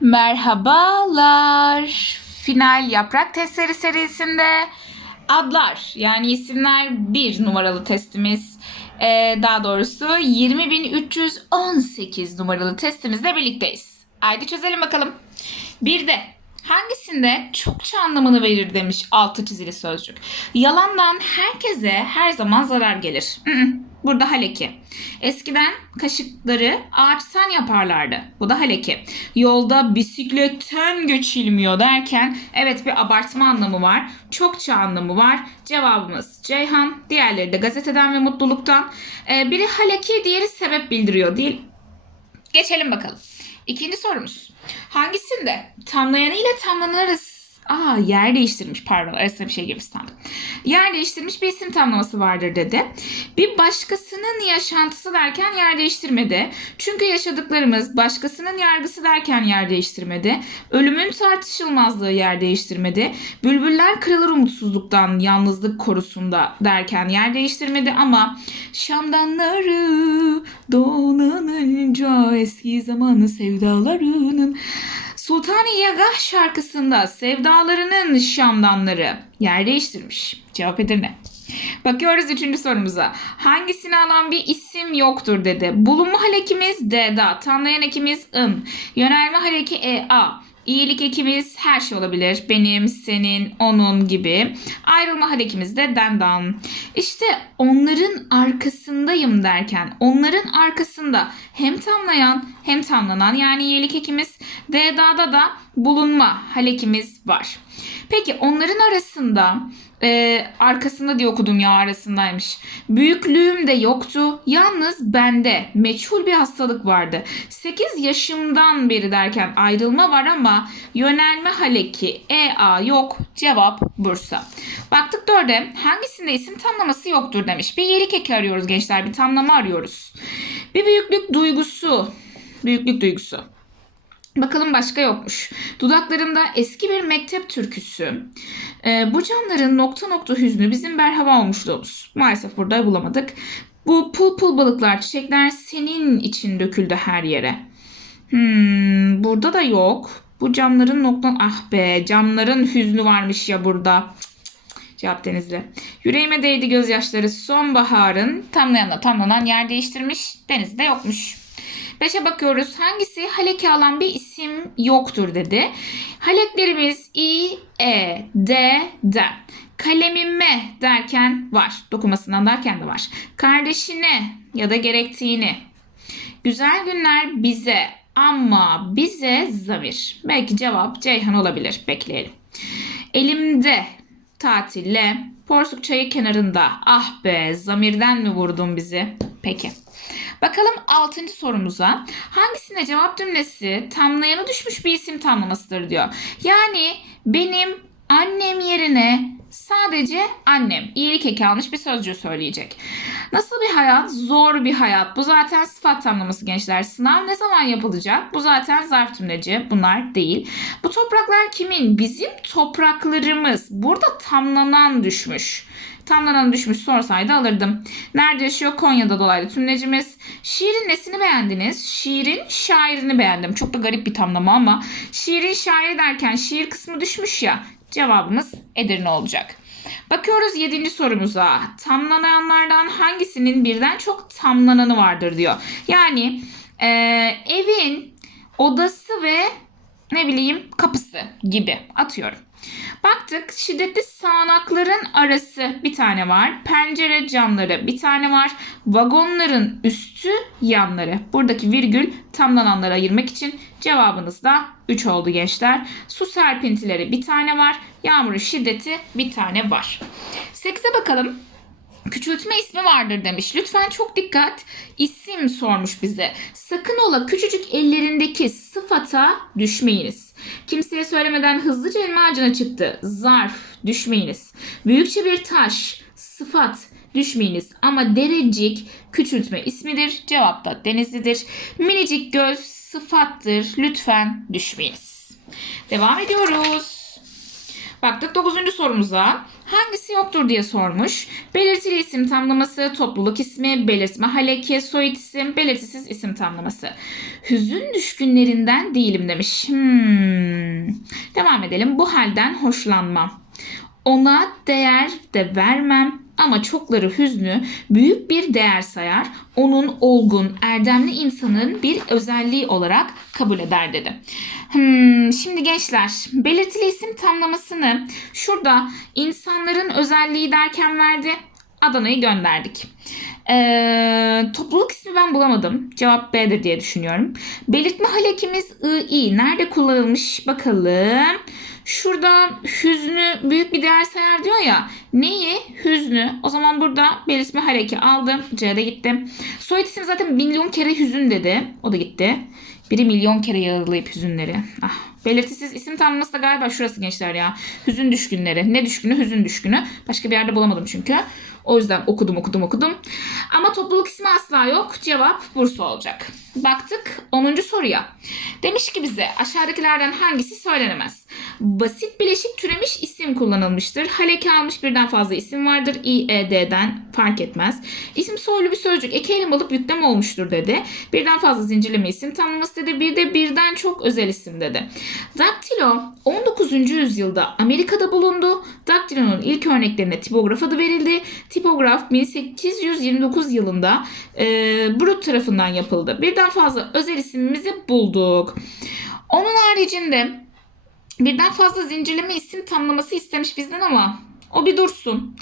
Merhabalar. Final yaprak testleri serisinde adlar yani isimler bir numaralı testimiz. Ee, daha doğrusu 20.318 numaralı testimizle birlikteyiz. Haydi çözelim bakalım. Bir de hangisinde çokça anlamını verir demiş altı çizili sözcük. Yalandan herkese her zaman zarar gelir. Burada haleki. Eskiden kaşıkları ağaçtan yaparlardı. Bu da haleki. Yolda bisikletten geçilmiyor derken evet bir abartma anlamı var. Çokça anlamı var. Cevabımız Ceyhan. Diğerleri de gazeteden ve mutluluktan. Ee, biri haleki diğeri sebep bildiriyor değil. Geçelim bakalım. İkinci sorumuz. Hangisinde? Tamlayanı ile tamlanan arası... Aa yer değiştirmiş pardon arasına bir şey gibi sandım. Yer değiştirmiş bir isim tamlaması vardır dedi. Bir başkasının yaşantısı derken yer değiştirmedi. Çünkü yaşadıklarımız başkasının yargısı derken yer değiştirmedi. Ölümün tartışılmazlığı yer değiştirmedi. Bülbüller kırılır umutsuzluktan yalnızlık korusunda derken yer değiştirmedi ama şamdanları donanınca eski zamanı sevdalarının Sultani Yagah şarkısında sevdalarının şamdanları yer değiştirmiş. Cevap Edirne. Bakıyoruz üçüncü sorumuza. Hangisini alan bir isim yoktur dedi. Bulunma halekimiz D'da. Tamlayan ekimiz ın. Yönelme haleki E A. İyilik ekimiz her şey olabilir. Benim, senin, onun gibi. Ayrılma halekimiz de dendan. İşte onların arkasındayım derken onların arkasında hem tamlayan hem tamlanan yani iyilik ekimiz D'da'da da bulunma halekimiz var. Peki onların arasında e, arkasında diye okudum ya arasındaymış. Büyüklüğüm de yoktu. Yalnız bende meçhul bir hastalık vardı. 8 yaşımdan beri derken ayrılma var ama yönelme haleki EA yok. Cevap Bursa. Baktık dörde hangisinde isim tamlaması yoktur demiş. Bir yerik eki arıyoruz gençler. Bir tamlama arıyoruz. Bir büyüklük duygusu. Büyüklük duygusu. Bakalım başka yokmuş. Dudaklarında eski bir mektep türküsü. Ee, bu canların nokta nokta hüznü bizim berhava olmuşluğumuz. Maalesef burada bulamadık. Bu pul pul balıklar, çiçekler senin için döküldü her yere. Hmm, burada da yok. Bu camların nokta... Ah be camların hüznü varmış ya burada. Cevap Denizli. Yüreğime değdi gözyaşları sonbaharın tamlayanla tamlanan yer değiştirmiş. Denizde yokmuş. Beşe bakıyoruz. Hangisi haleki alan bir isim yoktur dedi. Haleklerimiz i, e, d, d. Kalemime derken var. Dokumasından derken de var. Kardeşine ya da gerektiğini. Güzel günler bize ama bize zamir. Belki cevap Ceyhan olabilir. Bekleyelim. Elimde tatille porsuk çayı kenarında. Ah be zamirden mi vurdun bizi? Peki. Bakalım 6. sorumuza. Hangisinde cevap cümlesi tamlayanı düşmüş bir isim tamlamasıdır diyor. Yani benim annem yerine sadece annem iyilik eki almış bir sözcüğü söyleyecek. Nasıl bir hayat? Zor bir hayat. Bu zaten sıfat tamlaması gençler. Sınav ne zaman yapılacak? Bu zaten zarf tümleci. Bunlar değil. Bu topraklar kimin? Bizim topraklarımız. Burada tamlanan düşmüş. Tamlanan düşmüş sorsaydı alırdım. Nerede yaşıyor? Konya'da dolaylı tümlecimiz. Şiirin nesini beğendiniz? Şiirin şairini beğendim. Çok da garip bir tamlama ama şiirin şairi derken şiir kısmı düşmüş ya. Cevabımız Edirne olacak. Bakıyoruz 7. sorumuza. Tamlanayanlardan hangisinin birden çok tamlananı vardır diyor. Yani e, evin odası ve ne bileyim kapısı gibi atıyorum. Baktık şiddetli sağanakların arası bir tane var. Pencere camları bir tane var. Vagonların üstü yanları. Buradaki virgül tamlananları ayırmak için cevabınız da 3 oldu gençler. Su serpintileri bir tane var. Yağmurun şiddeti bir tane var. 8'e bakalım. Küçültme ismi vardır demiş. Lütfen çok dikkat. İsim sormuş bize. Sakın ola küçücük ellerindeki sıfata düşmeyiniz. Kimseye söylemeden hızlıca elma ağacına çıktı. Zarf düşmeyiniz. Büyükçe bir taş sıfat düşmeyiniz. Ama derecik küçültme ismidir. Cevap da denizlidir. Minicik göz sıfattır. Lütfen düşmeyiniz. Devam ediyoruz. Baktık 9. sorumuza. Hangisi yoktur diye sormuş. Belirtili isim tamlaması, topluluk ismi, belirtme haleki, soyut isim, belirtisiz isim tamlaması. Hüzün düşkünlerinden değilim demiş. Hmm. Devam edelim. Bu halden hoşlanmam. Ona değer de vermem ama çokları hüznü büyük bir değer sayar. Onun olgun, erdemli insanın bir özelliği olarak kabul eder dedi. Hmm, şimdi gençler belirtili isim tamlamasını şurada insanların özelliği derken verdi. Adana'yı gönderdik. Ee, topluluk ismi ben bulamadım. Cevap B'dir diye düşünüyorum. Belirtme halekimiz I, Nerede kullanılmış bakalım. Şurada hüznü büyük bir değer sayar diyor ya. Neyi? Hüznü. O zaman burada belirtme haleki aldım. C'de gittim. Soyut isim zaten milyon kere hüzün dedi. O da gitti. Biri milyon kere yağlayıp hüzünleri. Ah, belirtisiz isim tanımlaması da galiba şurası gençler ya. Hüzün düşkünleri. Ne düşkünü? Hüzün düşkünü. Başka bir yerde bulamadım çünkü. O yüzden okudum okudum okudum. Ama topluluk ismi asla yok. Cevap Bursa olacak. Baktık 10. soruya. Demiş ki bize aşağıdakilerden hangisi söylenemez? Basit bileşik türemiş isim kullanılmıştır. Haleki almış birden fazla isim vardır. İ, E, fark etmez. İsim soylu bir sözcük eki elim alıp yüklem olmuştur dedi. Birden fazla zincirleme isim tanımlaması dedi. Bir de birden çok özel isim dedi. Daktilo 19. yüzyılda Amerika'da bulundu. Daktilo'nun ilk örneklerine tipograf adı verildi. Tipograf 1829 yılında e, Brut tarafından yapıldı. Birden fazla özel isimimizi bulduk. Onun haricinde birden fazla zincirleme isim tamlaması istemiş bizden ama o bir dursun.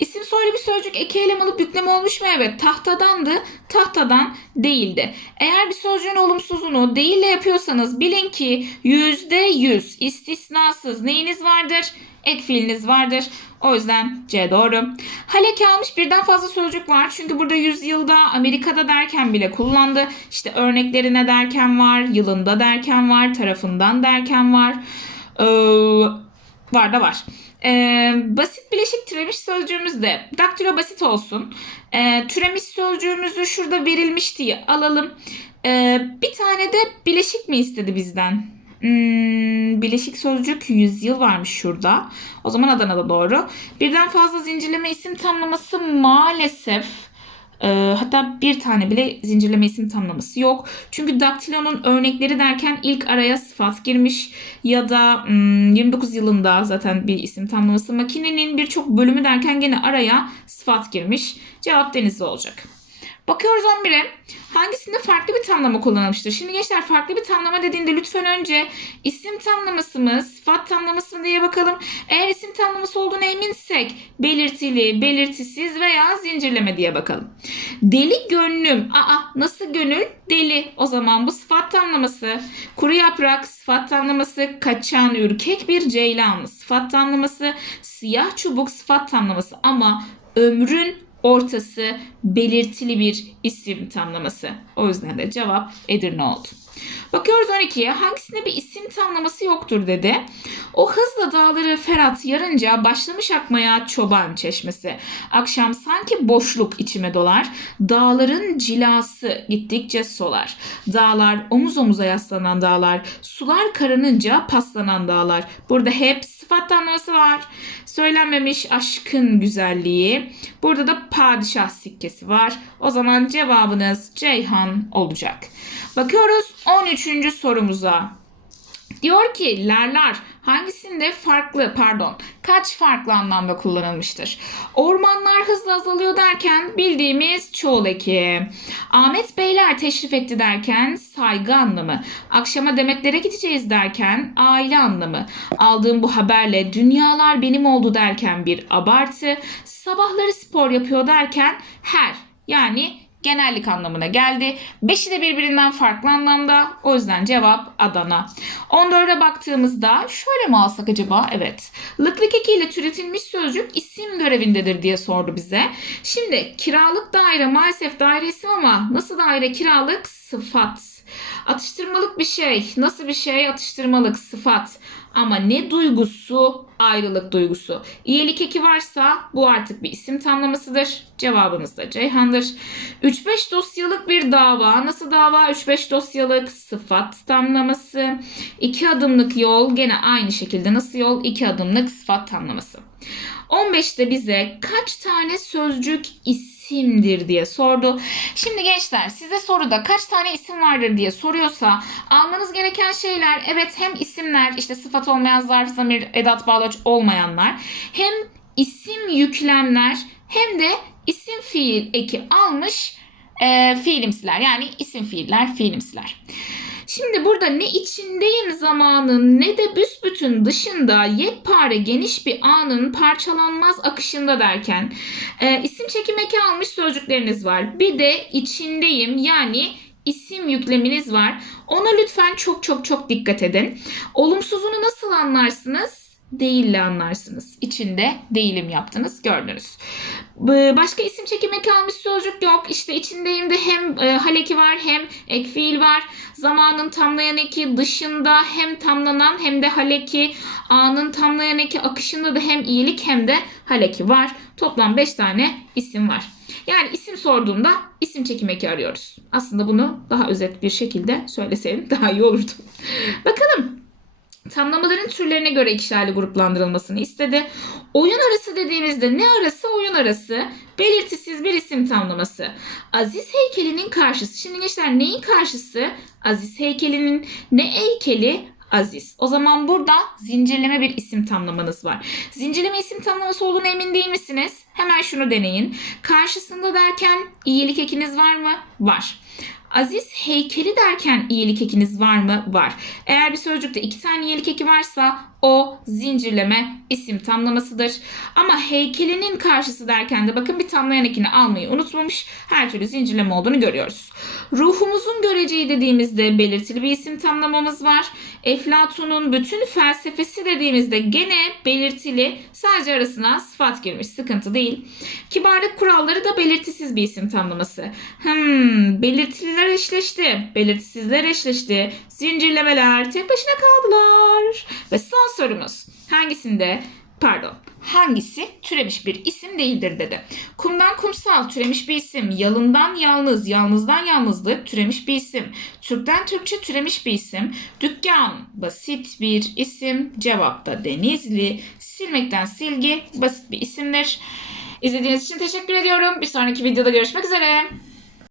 İsim soylu bir sözcük eki eylem alıp yükleme olmuş mu? Evet. Tahtadandı. Tahtadan değildi. Eğer bir sözcüğün olumsuzunu değille yapıyorsanız bilin ki yüzde yüz istisnasız neyiniz vardır? Ek fiiliniz vardır. O yüzden C doğru. Haleki almış birden fazla sözcük var. Çünkü burada yüzyılda Amerika'da derken bile kullandı. İşte örneklerine derken var, yılında derken var, tarafından derken var. Ee, var da var. Ee, basit bileşik türemiş sözcüğümüz de daktilo basit olsun. Ee, türemiş sözcüğümüzü şurada verilmiş diye alalım. Ee, bir tane de bileşik mi istedi bizden? Hmm, bileşik sözcük yüzyıl varmış şurada. O zaman Adana'da doğru. Birden fazla zincirleme isim tamlaması maalesef e, hatta bir tane bile zincirleme isim tamlaması yok. Çünkü daktilonun örnekleri derken ilk araya sıfat girmiş ya da hmm, 29 yılında zaten bir isim tamlaması. Makinenin birçok bölümü derken gene araya sıfat girmiş. Cevap denizli olacak. Bakıyoruz 11'e. Hangisinde farklı bir tamlama kullanılmıştır? Şimdi gençler farklı bir tamlama dediğinde lütfen önce isim tamlaması mı, sıfat tamlaması diye bakalım. Eğer isim tamlaması olduğunu eminsek belirtili, belirtisiz veya zincirleme diye bakalım. Deli gönlüm. Aa nasıl gönül? Deli. O zaman bu sıfat tamlaması. Kuru yaprak sıfat tamlaması. Kaçan ürkek bir ceylan sıfat tamlaması. Siyah çubuk sıfat tamlaması. Ama ömrün ortası belirtili bir isim tamlaması. O yüzden de cevap Edirne oldu. Bakıyoruz 12'ye. Hangisinde bir isim tamlaması yoktur dedi. O hızla dağları Ferhat yarınca başlamış akmaya çoban çeşmesi. Akşam sanki boşluk içime dolar. Dağların cilası gittikçe solar. Dağlar omuz omuza yaslanan dağlar. Sular karanınca paslanan dağlar. Burada hep sıfat tamlaması var. Söylenmemiş aşkın güzelliği. Burada da padişah sikkesi var. O zaman cevabınız Ceyhan olacak. Bakıyoruz 13. sorumuza. Diyor ki lerler hangisinde farklı pardon kaç farklı anlamda kullanılmıştır? Ormanlar hızla azalıyor derken bildiğimiz çoğul eki. Ahmet Beyler teşrif etti derken saygı anlamı. Akşama Demetlere gideceğiz derken aile anlamı. Aldığım bu haberle dünyalar benim oldu derken bir abartı. Sabahları spor yapıyor derken her yani genellik anlamına geldi. Beşi de birbirinden farklı anlamda. O yüzden cevap Adana. 14'e baktığımızda şöyle mi alsak acaba? Evet. Lıklık ekiyle türetilmiş sözcük isim görevindedir diye sordu bize. Şimdi kiralık daire maalesef daire isim ama nasıl daire kiralık? sıfat. Atıştırmalık bir şey. Nasıl bir şey? Atıştırmalık, sıfat. Ama ne duygusu? Ayrılık duygusu. İyilik eki varsa bu artık bir isim tamlamasıdır. Cevabımız da Ceyhan'dır. 3-5 dosyalık bir dava. Nasıl dava? 3-5 dosyalık sıfat tamlaması. 2 adımlık yol gene aynı şekilde nasıl yol? 2 adımlık sıfat tamlaması. 15'te bize kaç tane sözcük isimdir diye sordu. Şimdi gençler size soruda kaç tane isim vardır diye soruyorsa almanız gereken şeyler evet hem isimler işte sıfat olmayan zarf, zamir, edat, bağlaç olmayanlar hem isim yüklemler hem de isim fiil eki almış e, fiilimsiler yani isim fiiller fiilimsiler. Şimdi burada ne içindeyim zamanın ne de büsbütün dışında yekpare geniş bir anın parçalanmaz akışında derken e, isim çekim eki almış sözcükleriniz var. Bir de içindeyim yani isim yükleminiz var. Ona lütfen çok çok çok dikkat edin. Olumsuzunu nasıl anlarsınız? Değille anlarsınız. İçinde değilim yaptınız gördünüz. B- Başka isim çekim eki almış sözcük yok. İşte içindeyim de hem e, hal eki var hem ek fiil var. Zamanın tamlayan eki dışında hem tamlanan hem de hal eki. Anın tamlayan eki akışında da hem iyilik hem de hal eki var. Toplam 5 tane isim var. Yani isim sorduğunda isim çekim eki arıyoruz. Aslında bunu daha özet bir şekilde söyleseydim daha iyi olurdu. Bakalım. Tamlamaların türlerine göre ikişerli gruplandırılmasını istedi. Oyun arası dediğimizde ne arası? Oyun arası. Belirtisiz bir isim tamlaması. Aziz heykelinin karşısı. Şimdi gençler neyin karşısı? Aziz heykelinin ne heykeli? Aziz. O zaman burada zincirleme bir isim tamlamanız var. Zincirleme isim tamlaması olduğunu emin değil misiniz? Hemen şunu deneyin. Karşısında derken iyilik ekiniz var mı? Var. Aziz heykeli derken iyilik ekiniz var mı? Var. Eğer bir sözcükte iki tane iyilik eki varsa o zincirleme isim tamlamasıdır. Ama heykelinin karşısı derken de bakın bir tamlayan ekini almayı unutmamış. Her türlü zincirleme olduğunu görüyoruz. Ruhumuzun göreceği dediğimizde belirtili bir isim tamlamamız var. Eflatun'un bütün felsefesi dediğimizde gene belirtili sadece arasına sıfat girmiş. Sıkıntı değil. Kibarlık kuralları da belirtisiz bir isim tamlaması. Hmm, belirtililer eşleşti. Belirtisizler eşleşti. Zincirlemeler tek başına kaldılar. Ve son sorumuz. Hangisinde pardon hangisi türemiş bir isim değildir dedi. Kumdan kumsal türemiş bir isim. Yalından yalnız, yalnızdan yalnızlık türemiş bir isim. Türkten Türkçe türemiş bir isim. Dükkan basit bir isim. Cevapta denizli. Silmekten silgi basit bir isimdir. İzlediğiniz için teşekkür ediyorum. Bir sonraki videoda görüşmek üzere.